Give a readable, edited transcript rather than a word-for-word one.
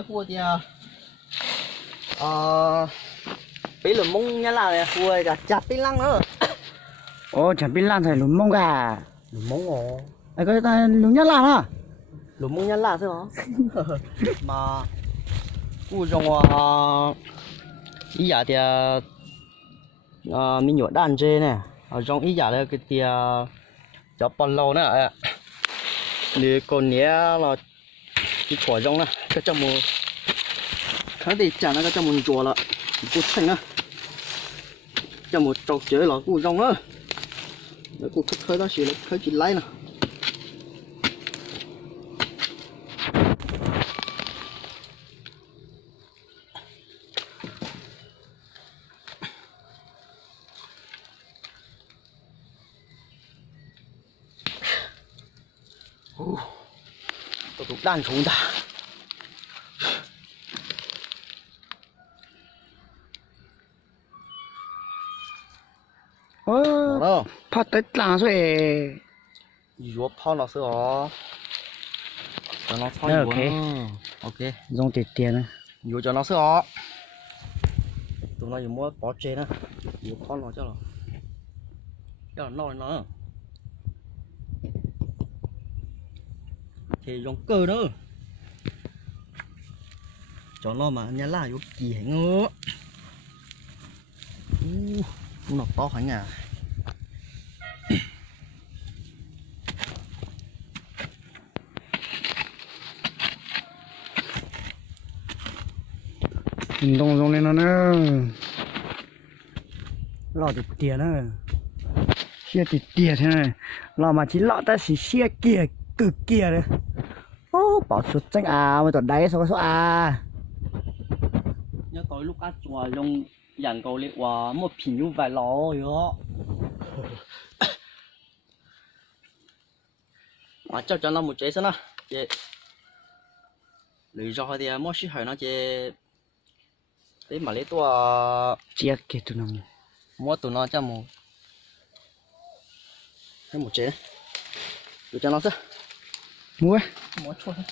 nói khu thì bây giờ mông nhá là khu cả chặt pin lăng nữa. Ồ chẳng biết làm thầy lùm mông gà. Lùm mông ồ. Ấy cái ta lùm nhất làm à? Lùm mông nhá là thôi hả? Mà khu trong ý giả thì mình nhổ đàn dê nè, ở trong ý giả là cái tia cho bòn lâu nữa. Nếu còn nhé là cái quả trong này, cái trong một cái thì chả nó cái trong một chùa là cút thành á, trong một trâu chơi là cút trong á, nó cút khơi đó chỉ là khơi chỉ lấy nè. Tôi cũng đang trốn ra. Ồ, phát tới làm rồi. Dúa泡nó sữa cho nó phao Rồi, dúa. ok. Ok. Dùng tiền này. Dúa cho nó sữa. Tụi nó dùng mua bỏ trên á. Dúa泡nó cho nó nó. Thì dùng cơ nữa. Cho nó mà nhá là vô kỳ hãy ngơ. Nó to hả nhà. Dùng lên nó nữa. Lọ thì tiền nữa. Xe thì tiền thế này. Lọ mà chỉ lọ ta chỉ xe kia cực kia đấy. Ô, bảo xuất tranh à, mà tỏ đáy sao có số à. Nhớ tối lúc ăn chùa dùng dàn cầu liệt và một phỉ như vài lọ rồi đó. Mà cho nó một chế xem nào. Chế lưỡi rau thì mua xí hỏi nó chế thế mà lấy tua Chia kia tụi nó. mua tụi nó cho một cái một chế để cho nó chứ Mua. mua chua thôi.